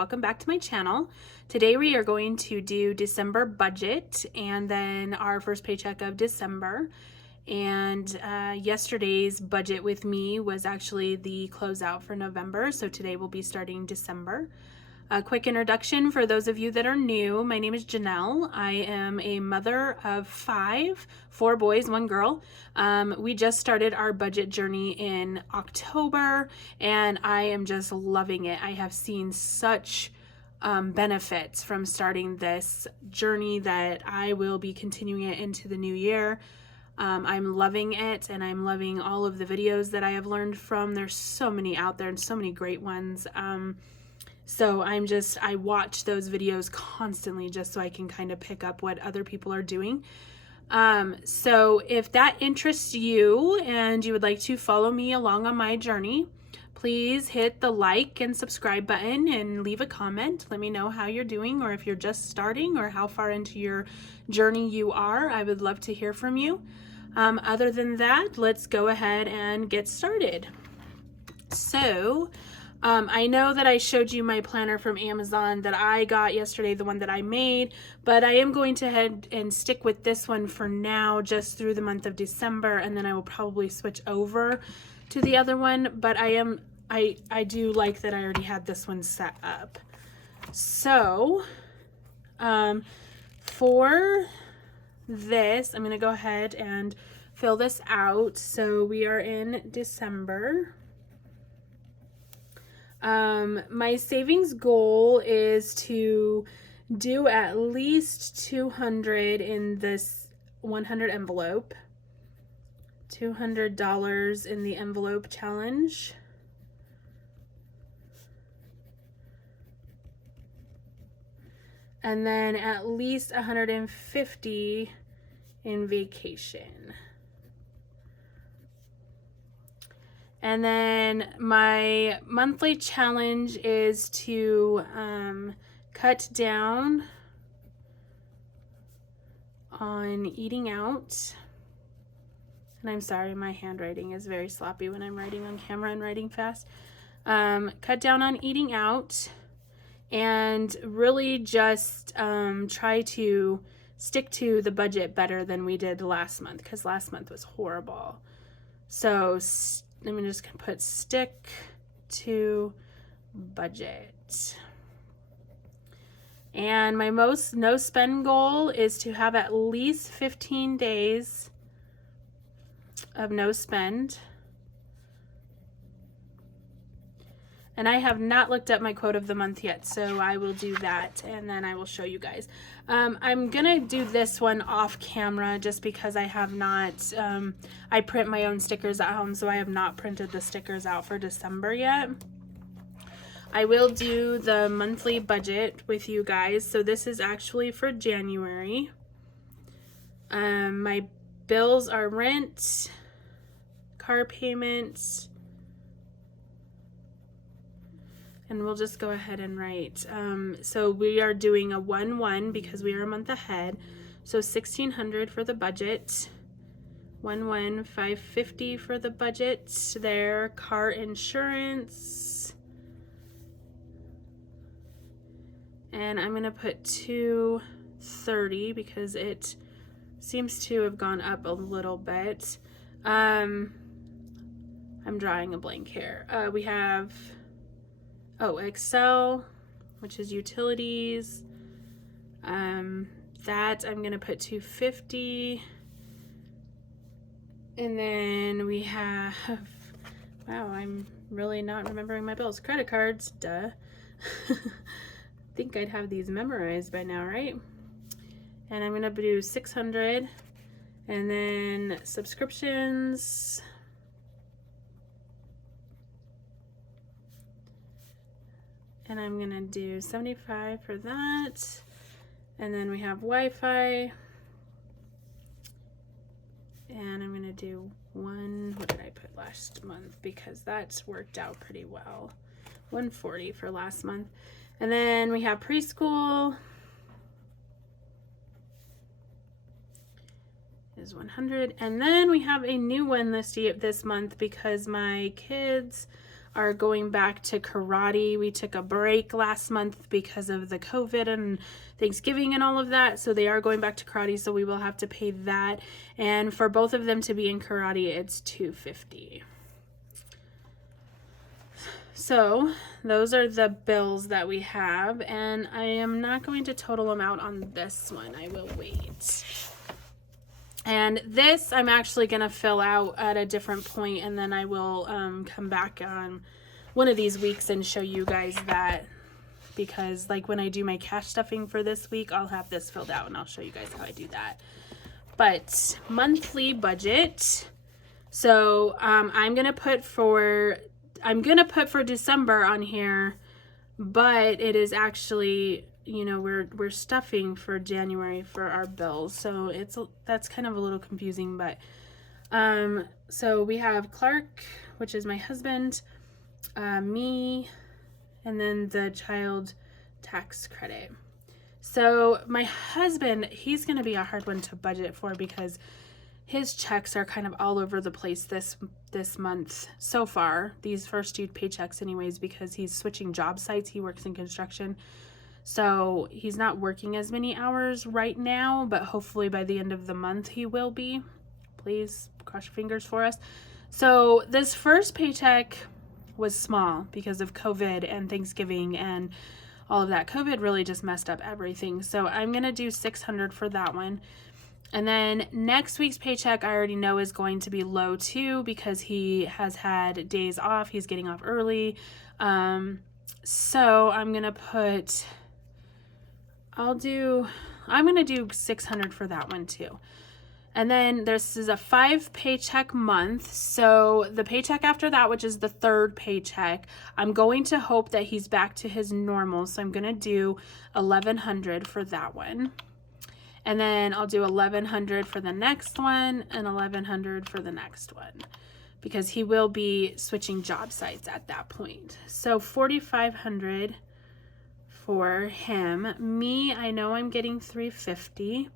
welcome back to my channel. Today we are going to do December budget and then our first paycheck of December. And yesterday's budget with me was actually the closeout for November, so today we'll be starting December. A quick introduction for those of you that are new. My name is Janelle. I am a mother of 4 boys, 1 girl. We just started our budget journey in October and I am just loving it. I have seen such benefits from starting this journey that I will be continuing it into the new year. I'm loving it and I'm loving all of the videos that I have learned from. There's so many out there and so many great ones. So I watch those videos constantly just so I can kind of pick up what other people are doing. So if that interests you and you would like to follow me along on my journey, please hit the like and subscribe button and leave a comment. Let me know how you're doing or if you're just starting or how far into your journey you are. I would love to hear from you. Other than that, let's go ahead and get started. So, I know that I showed you my planner from Amazon that I got yesterday, the one that I made, but I am going to head and stick with this one for now, just through the month of December, and then I will probably switch over to the other one, but I do like that I already had this one set up. So, for this, I'm going to go ahead and fill this out. So we are in December. My savings goal is to do at least 200 in this 100 envelope, $200 in the envelope challenge. And then at least 150 in vacation. And then my monthly challenge is to cut down on eating out. And I'm sorry, my handwriting is very sloppy when I'm writing on camera and writing fast. Cut down on eating out and really just try to stick to the budget better than we did last month, because last month was horrible. So I'm just going to put stick to budget. And my most no spend goal is to have at least 15 days of no spend. And I have not looked up my quote of the month yet, so I will do that and then I will show you guys. I'm gonna do this one off camera just because I have not, I print my own stickers at home, so I have not printed the stickers out for December yet. I will do the monthly budget with you guys. So this is actually for January. My bills are rent, car payments, and we'll just go ahead and write. So we are doing a 1-1 because we are a month ahead. So $1,600 for the budget. 1-1, $550 for the budget there. Car insurance. And I'm gonna put $230 because it seems to have gone up a little bit. I'm drawing a blank here. We have Excel, which is utilities. That I'm gonna put $250. And then we have, wow, I'm really not remembering my bills. Credit cards, duh. Think I'd have these memorized by now, right? And I'm gonna do 600. And then subscriptions. And I'm gonna do 75 for that. And then we have Wi-Fi. And I'm gonna do what did I put last month? Because that's worked out pretty well. 140 for last month. And then we have preschool. Is 100. And then we have a new one this month because my kids are going back to karate. We took a break last month because of the COVID and Thanksgiving and all of that. So they are going back to karate. So we will have to pay that. And for both of them to be in karate, it's $250. So those are the bills that we have. And I am not going to total them out on this one. I will wait. And this I'm actually going to fill out at a different point, and then I will come back on one of these weeks and show you guys that, because like when I do my cash stuffing for this week, I'll have this filled out and I'll show you guys how I do that. But monthly budget. So I'm going to put for December on here, but it is actually, you know, we're stuffing for January for our bills, so that's kind of a little confusing. But so we have Clark, which is my husband, me, and then the child tax credit. So my husband, he's going to be a hard one to budget for because his checks are kind of all over the place this month so far, these first 2 paychecks anyways, because he's switching job sites. He works in construction. So he's not working as many hours right now, but hopefully by the end of the month he will be. Please cross your fingers for us. So this first paycheck was small because of COVID and Thanksgiving and all of that. COVID really just messed up everything. So I'm going to do $600 for that one. And then next week's paycheck I already know is going to be low too because he has had days off. He's getting off early. So I'm going to put... I'm going to do $600 for that one too. And then this is a 5 paycheck month. So the paycheck after that, which is the 3rd paycheck, I'm going to hope that he's back to his normal. So I'm going to do $1,100 for that one. And then I'll do $1,100 for the next one and $1,100 for the next one, because he will be switching job sites at that point. So $4,500 for him. Me, I know I'm getting $350.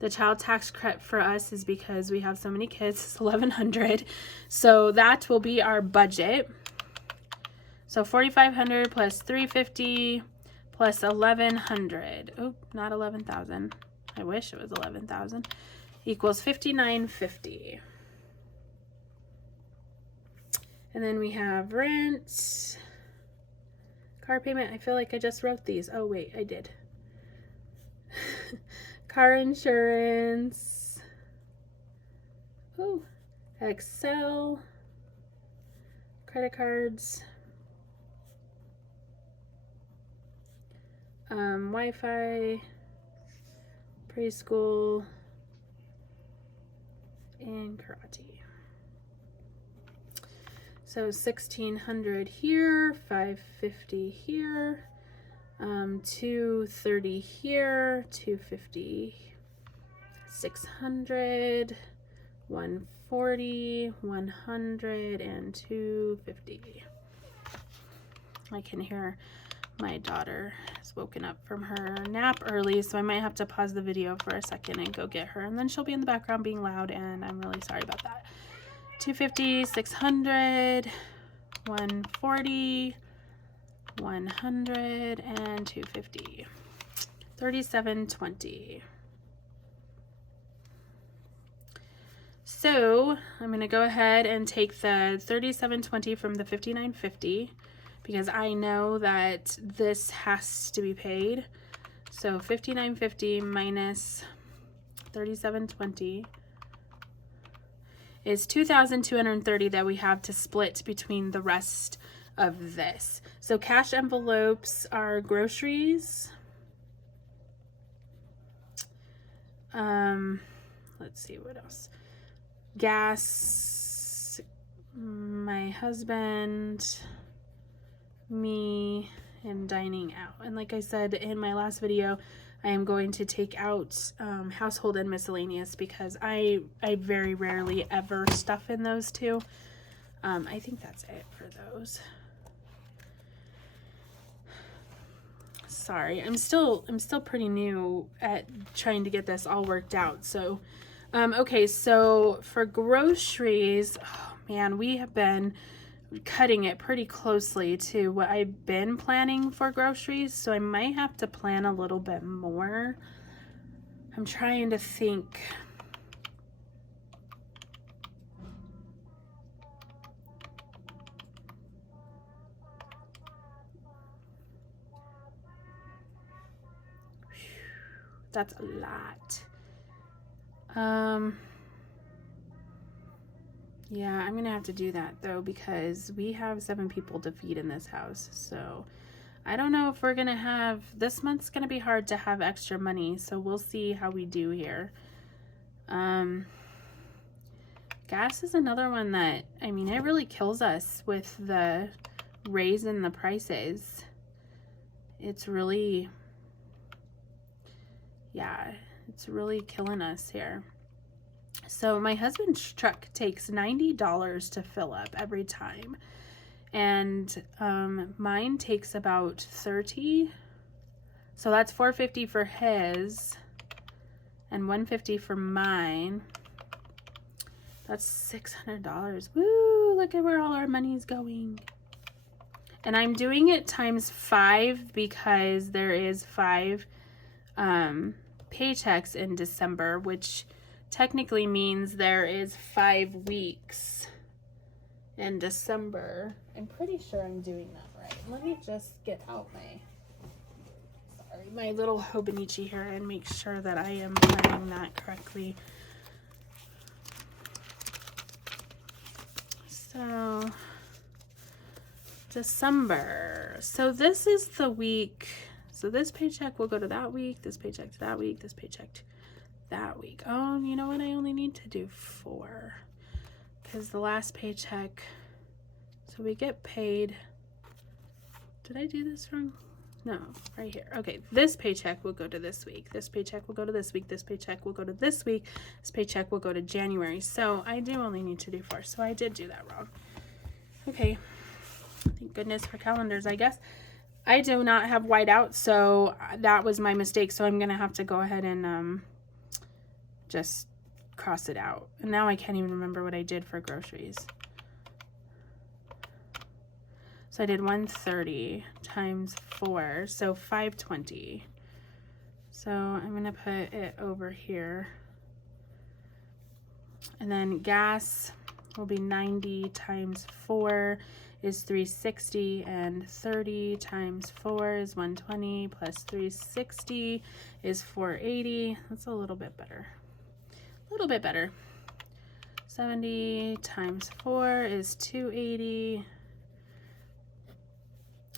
The child tax credit for us is because we have so many kids, it's $1,100. So that will be our budget. So $4,500 plus $350 plus $1,100. Oh, not 11,000. I wish it was 11,000. Equals $5,950. And then we have rent, car payment. I feel like I just wrote these. Oh wait, I did. Car insurance. Oh, Excel, credit cards, Wi-Fi, preschool, and karate. So $1,600 here, $550 here, $230 here, $250, $600, $140, $100, and $250. I can hear my daughter has woken up from her nap early, so I might have to pause the video for a second and go get her, and then she'll be in the background being loud, and I'm really sorry about that. $250, $600, $140, $100, and $250. $37.20. So I'm going to go ahead and take the $37.20 from the $59.50 because I know that this has to be paid. So $59.50 minus $37.20 is $2,230 that we have to split between the rest of this. So cash envelopes are groceries. Let's see what else. Gas, my husband, me, and dining out. And like I said in my last video, I am going to take out household and miscellaneous because I very rarely ever stuff in those two. I think that's it for those. Sorry, I'm still pretty new at trying to get this all worked out. So, okay, so for groceries, oh man, we have been cutting it pretty closely to what I've been planning for groceries, so I might have to plan a little bit more. I'm trying to think. That's a lot. Yeah, I'm gonna have to do that though, because we have 7 people to feed in this house. So I don't know if we're gonna have, this month's gonna be hard to have extra money. So we'll see how we do here. Gas is another one that, I mean, it really kills us with the raise in the prices. It's really, yeah, it's really killing us here. So my husband's truck takes $90 to fill up every time, and mine takes about 30. So that's $4.50 for his and $1.50 for mine. That's $600. Woo, look at where all our money's going. And I'm doing it times 5 because there is 5 paychecks in December, which technically means there is 5 weeks in December. I'm pretty sure I'm doing that right. Let me just get out my little Hobonichi here and make sure that I am planning that correctly. So December. So this is the week. So this paycheck will go to that week, this paycheck to that week, this paycheck to that week. Oh, you know what? I only need to do 4 because the last paycheck. So we get paid. Did I do this wrong? No, right here. Okay, this paycheck will go to this week. This paycheck will go to this week. This paycheck will go to this week. This paycheck will go to January. So I do only need to do 4. So I did do that wrong. Okay. Thank goodness for calendars, I guess. I do not have whiteout, so that was my mistake. So I'm going to have to go ahead and just cross it out. And now I can't even remember what I did for groceries. So I did 130 times 4, so 520. So I'm going to put it over here. And then gas will be 90 times 4 is 360, and 30 times 4 is 120, plus 360 is 480. That's a little bit better. A little bit better. 70 times 4 is 280.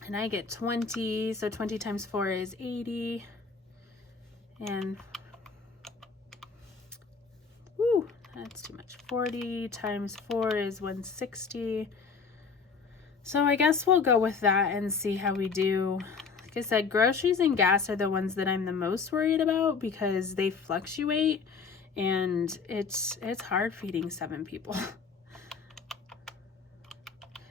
And I get 20, so 20 times 4 is 80. And, woo, that's too much. 40 times 4 is 160. So I guess we'll go with that and see how we do. Like I said, groceries and gas are the ones that I'm the most worried about because they fluctuate, and it's hard feeding 7 people.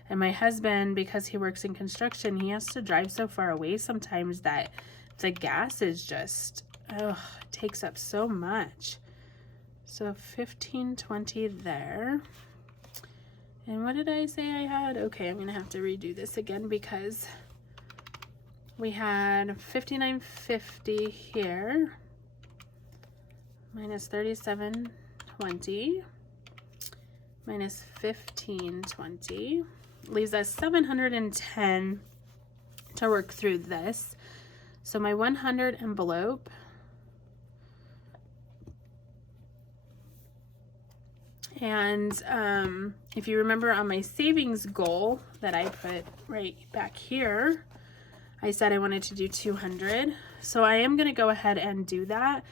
And my husband, because he works in construction, he has to drive so far away sometimes that the gas is just, it takes up so much. So 15, 20 there. And what did I say I had? Okay, I'm going to have to redo this again because we had $59.50 here minus $37.20 minus $15.20 leaves us $710 to work through this. So my 100 envelope and if you remember on my savings goal that I put right back here, I said I wanted to do 200. So I am going to go ahead and do that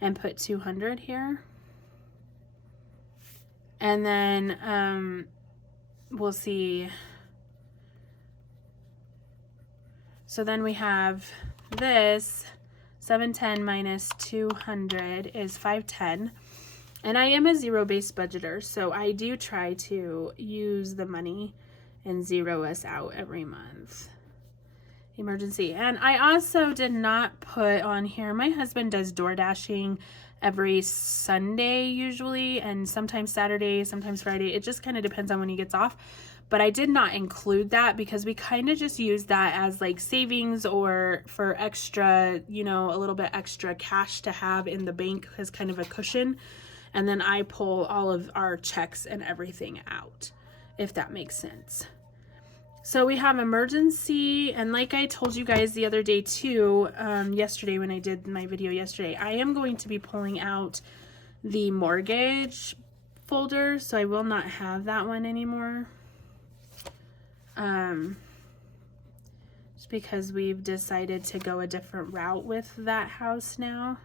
and put 200 here. And then we'll see. So then we have this 710 minus 200 is 510. And I am a zero-based budgeter, so I do try to use the money and zero us out every month. emergency. And I also did not put on here, my husband does door dashing every Sunday usually, and sometimes Saturday, sometimes Friday. It just kind of depends on when he gets off. But I did not include that because we kind of just use that as like savings or for extra, you know, a little bit extra cash to have in the bank as kind of a cushion. And then I pull all of our checks and everything out, if that makes sense. So we have emergency, and like I told you guys the other day too, yesterday when I did my video yesterday, I am going to be pulling out the mortgage folder, so I will not have that one anymore. Just because we've decided to go a different route with that house now.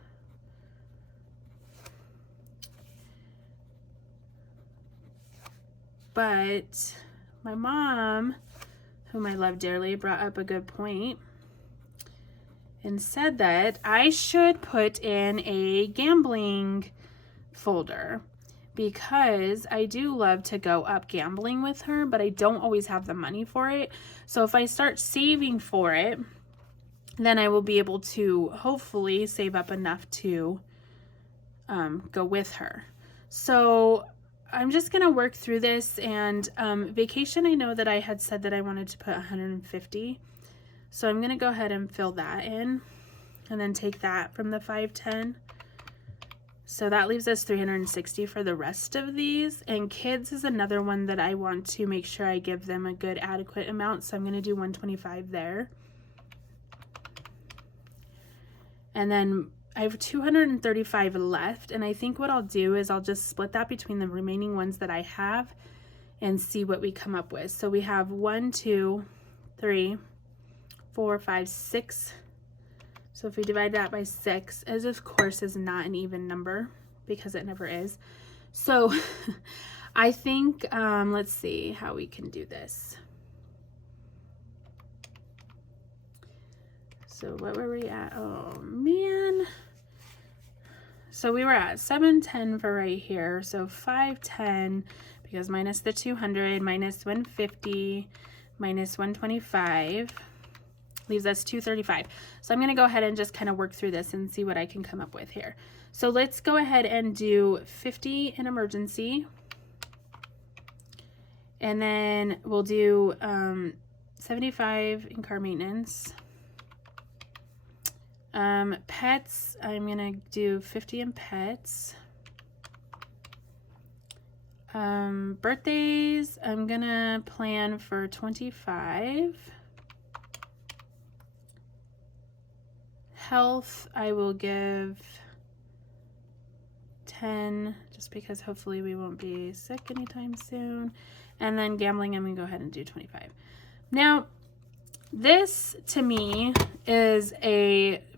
But my mom, whom I love dearly, brought up a good point and said that I should put in a gambling folder because I do love to go up gambling with her, but I don't always have the money for it. So if I start saving for it, then I will be able to hopefully save up enough to go with her. So I'm just going to work through this, and vacation, I know that I had said that I wanted to put 150. So I'm going to go ahead and fill that in and then take that from the 510. So that leaves us 360 for the rest of these. And kids is another one that I want to make sure I give them a good adequate amount. So I'm going to do 125 there. And then I have 235 left, and I think what I'll do is I'll just split that between the remaining ones that I have and see what we come up with. So we have 1, 2, 3, 4, 5, 6. So if we divide that by 6, as of course is not an even number because it never is. So I think, let's see how we can do this. So what were we at? Oh man. So we were at 710 for right here. So 510 because minus the 200 minus 150 minus 125 leaves us 235. So I'm going to go ahead and just kind of work through this and see what I can come up with here. So let's go ahead and do 50 in emergency. And then we'll do 75 in car maintenance. Pets, I'm gonna do 50 in pets. Birthdays, I'm gonna plan for 25. Health, I will give 10, just because hopefully we won't be sick anytime soon. And then gambling, I'm gonna go ahead and do 25. Now, this to me is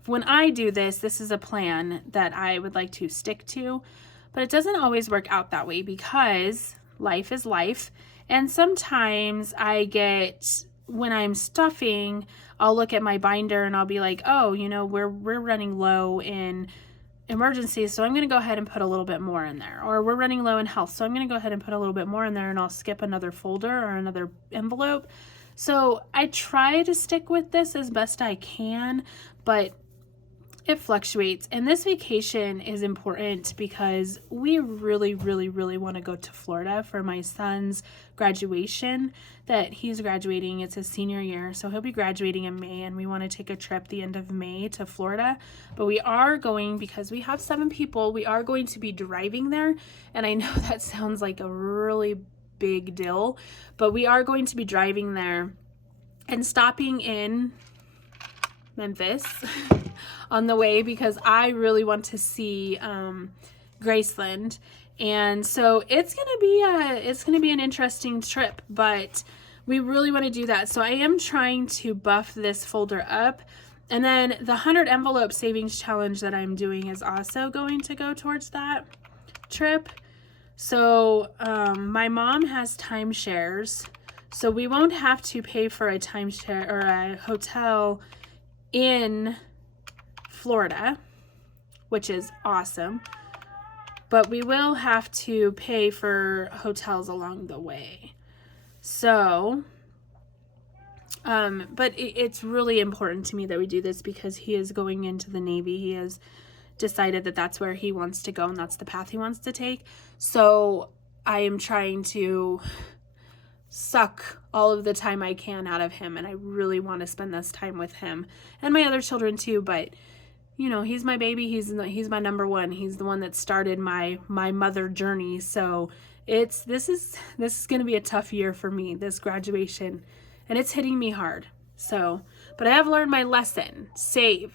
when I do this, this is a plan that I would like to stick to, but it doesn't always work out that way because life is life. And sometimes when I'm stuffing, I'll look at my binder and I'll be like, oh, you know, we're running low in emergencies, so I'm going to go ahead and put a little bit more in there. Or we're running low in health, so I'm going to go ahead and put a little bit more in there, and I'll skip another folder or another envelope. So I try to stick with this as best I can, but it fluctuates. And this vacation is important because we really, really, really want to go to Florida for my son's graduation that he's graduating. It's his senior year, so he'll be graduating in May, and we want to take a trip the end of May to Florida. But we are going, because we have 7 people, we are going to be driving there. And I know that sounds like a really big deal, but we are going to be driving there and stopping in Memphis on the way because I really want to see Graceland. And so it's gonna be an interesting trip, but we really want to do that. So I am trying to buff this folder up. And then the 100 envelope savings challenge that I'm doing is also going to go towards that trip. So my mom has timeshares, so we won't have to pay for a timeshare or a hotel in Florida, which is awesome. But we will have to pay for hotels along the way. So But it's really important to me that we do this because he is going into the Navy. He has decided that that's where he wants to go and that's the path he wants to take. So I am trying to suck all of the time I can out of him, and I really want to spend this time with him and my other children too. But you know, he's my baby. He's my number one. He's the one that started my mother journey. So this is going to be a tough year for me, this graduation, and it's hitting me hard. So, but I have learned my lesson. Save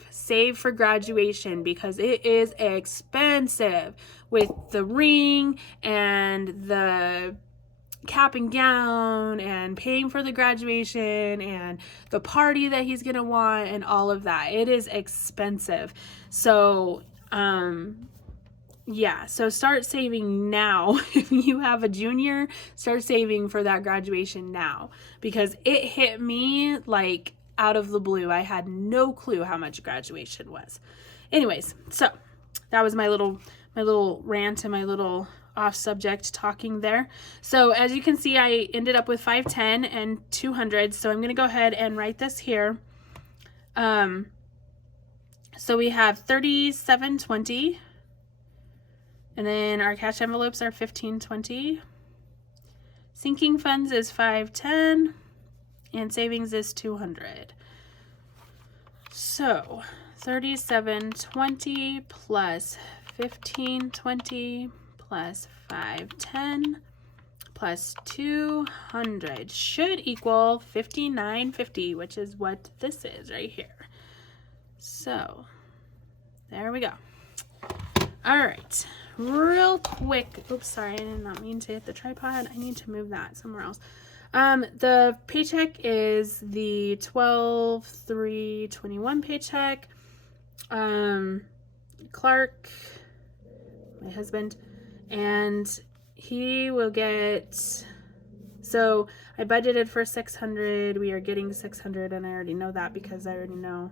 for graduation because it is expensive with the ring and the cap and gown and paying for the graduation and the party that he's gonna want and all of that. It is expensive. So yeah, so start saving now. If you have a junior, start saving for that graduation now, because it hit me like out of the blue. I had no clue how much graduation was. Anyways, so that was my little rant and my little off subject talking there. So as you can see, I ended up with 510 and 200. So I'm going to go ahead and write this here. So we have 3720, and then our cash envelopes are 1520. Sinking funds is 510, and savings is 200. So 3720 plus 1520 plus 510 plus 200 should equal 5950, which is what this is right here. So there we go. All right, real quick. Oops, sorry, I did not mean to hit the tripod. I need to move that somewhere else. The paycheck is the 12/3/21 paycheck. Clark, my husband, and he will get, so I budgeted for 600. We are getting 600, and I already know that because I already know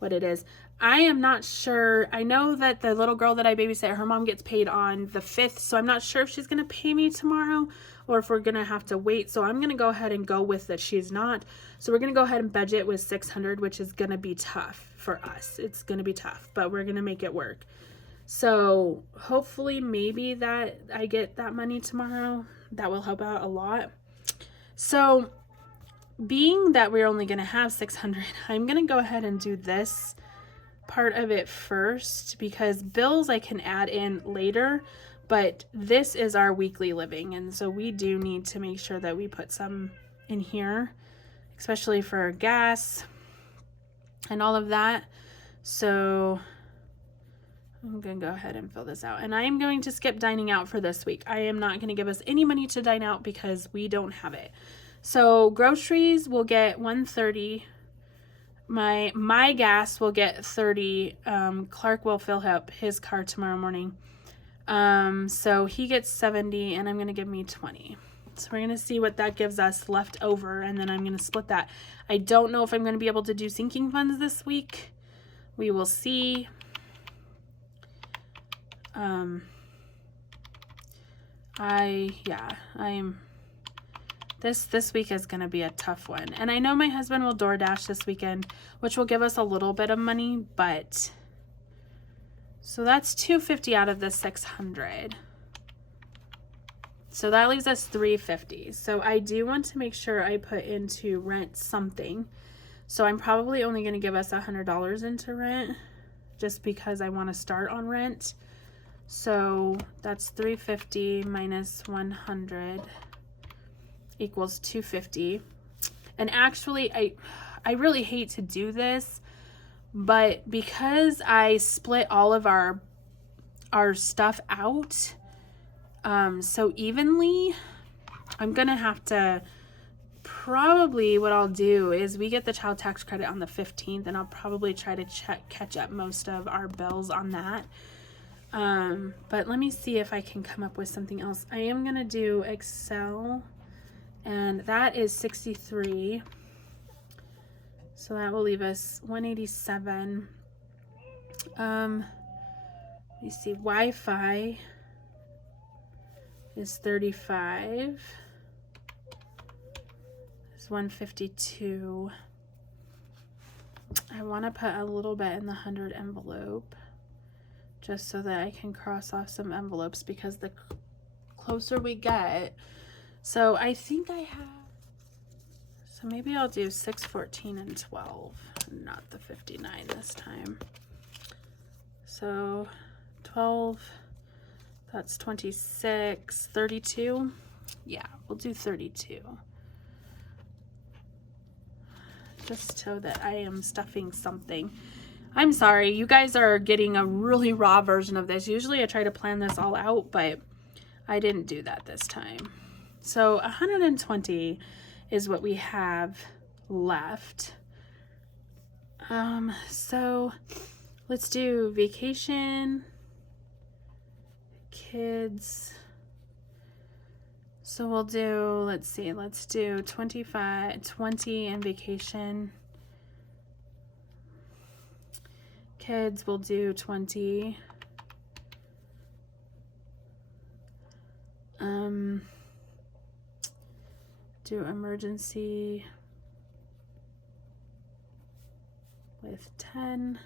what it is. I am not sure. I know that the little girl that I babysit, her mom gets paid on the 5th, so I'm not sure if she's going to pay me tomorrow or if we're going to have to wait. So I'm going to go ahead and go with that she's not. So we're going to go ahead and budget with 600, which is going to be tough for us. It's going to be tough, but we're going to make it work. So hopefully maybe that I get that money tomorrow. That will help out a lot. So being that we're only going to have 600, I'm going to go ahead and do this part of it first, because bills I can add in later, but this is our weekly living, and so we do need to make sure that we put some in here, especially for gas and all of that. So I'm going to go ahead and fill this out, and I am going to skip dining out for this week. I am not going to give us any money to dine out because we don't have it. So groceries will get 130. My gas will get 30. Clark will fill up his car tomorrow morning. So he gets 70, and I'm going to give me 20. So we're going to see what that gives us left over, and then I'm going to split that. I don't know if I'm going to be able to do sinking funds this week. We will see. This week is going to be a tough one. And I know my husband will DoorDash this weekend, which will give us a little bit of money, but so that's 250 out of the 600. So that leaves us 350. So I do want to make sure I put into rent something. So I'm probably only going to give us $100 into rent just because I want to start on rent. So that's 350 minus 100 equals 250. And actually, I really hate to do this, but because I split all of our stuff out so evenly, I'm gonna have to, probably what I'll do is we get the child tax credit on the 15th, and I'll probably try to catch up most of our bills on that. But let me see if I can come up with something else. I am gonna do Excel, and that is 63. So that will leave us 187. Let me see, Wi-Fi is 35. is 152. I want to put a little bit in the 100 envelope just so that I can cross off some envelopes, because the closer we get. So I think I have, so maybe I'll do 6, 14, and 12, not the 59 this time. So 12, that's 26, 32. Yeah, we'll do 32. Just so that I am stuffing something. I'm sorry, you guys are getting a really raw version of this. Usually I try to plan this all out, but I didn't do that this time. So 120 is what we have left. So let's do vacation, kids. So we'll do, let's see, let's do 20 in vacation. Kids will do 20. Do emergency with 10.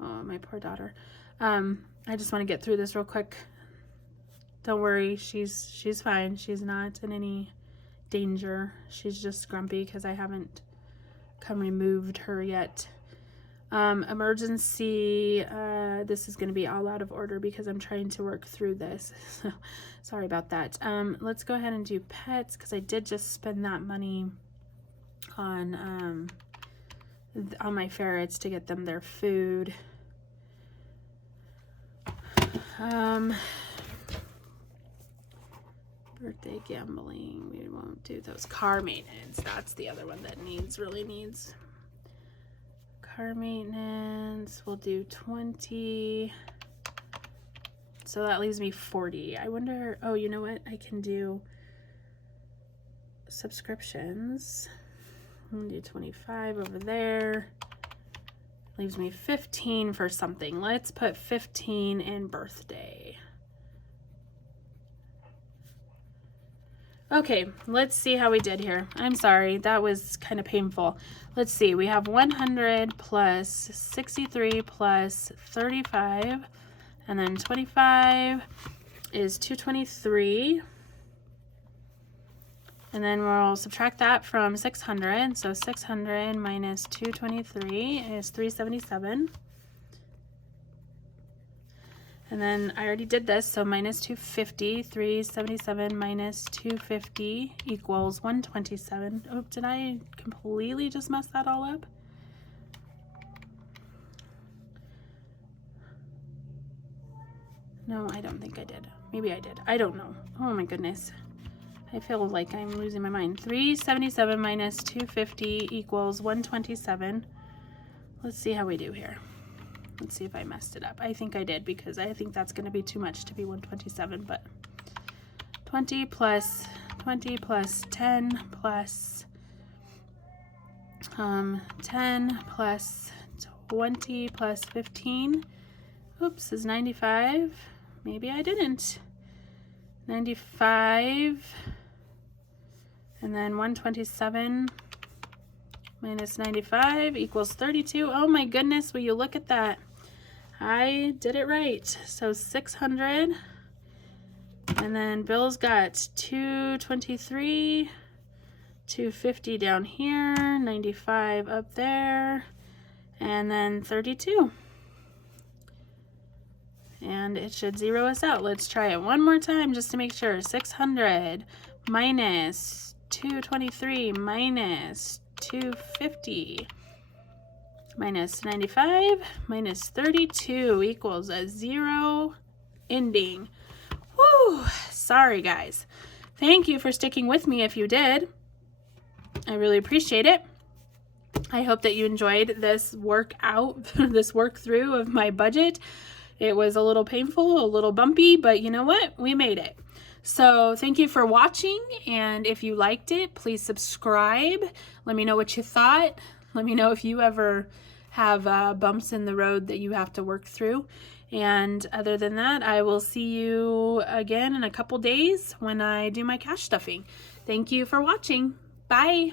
Oh, my poor daughter. I just want to get through this real quick. Don't worry, she's fine. She's not in any danger. She's just grumpy because I haven't removed her yet. Emergency, this is going to be all out of order because I'm trying to work through this. So sorry about that. Let's go ahead and do pets, because I did just spend that money on my ferrets to get them their food. Birthday gambling, we won't do those. Car maintenance, that's the other one that really needs. Car maintenance, we'll do 20. So that leaves me 40. I wonder, oh, you know what? I can do subscriptions. I'm gonna do 25 over there. Leaves me 15 for something. Let's put 15 in birthday. Okay, let's see how we did here. I'm sorry, that was kind of painful. Let's see, we have 100 plus 63 plus 35, and then 25 is 223. And then we'll subtract that from 600. So 600 minus 223 is 377. And then I already did this, so minus 250, 377 minus 250 equals 127. Oh, did I completely just mess that all up? No, I don't think I did. Maybe I did. I don't know. Oh my goodness. I feel like I'm losing my mind. 377 minus 250 equals 127. Let's see how we do here. Let's see if I messed it up. I think I did, because I think that's going to be too much to be 127, but 20 plus 10 plus 10 plus 20 plus 15, oops, is 95. Maybe I didn't. 95, and then 127 minus 95 equals 32. Oh my goodness, will you look at that? I did it right. So 600, and then Bill's got 223, 250 down here, 95 up there, and then 32. And it should zero us out. Let's try it one more time just to make sure. 600 minus 223 minus 250 minus 95 minus 32 equals a 0 ending. Woo! Sorry, guys. Thank you for sticking with me if you did. I really appreciate it. I hope that you enjoyed this workout, this work through of my budget. It was a little painful, a little bumpy, but you know what? We made it. So thank you for watching, and if you liked it, please subscribe. Let me know what you thought. Let me know if you ever have bumps in the road that you have to work through. And other than that, I will see you again in a couple days when I do my cash stuffing. Thank you for watching. Bye.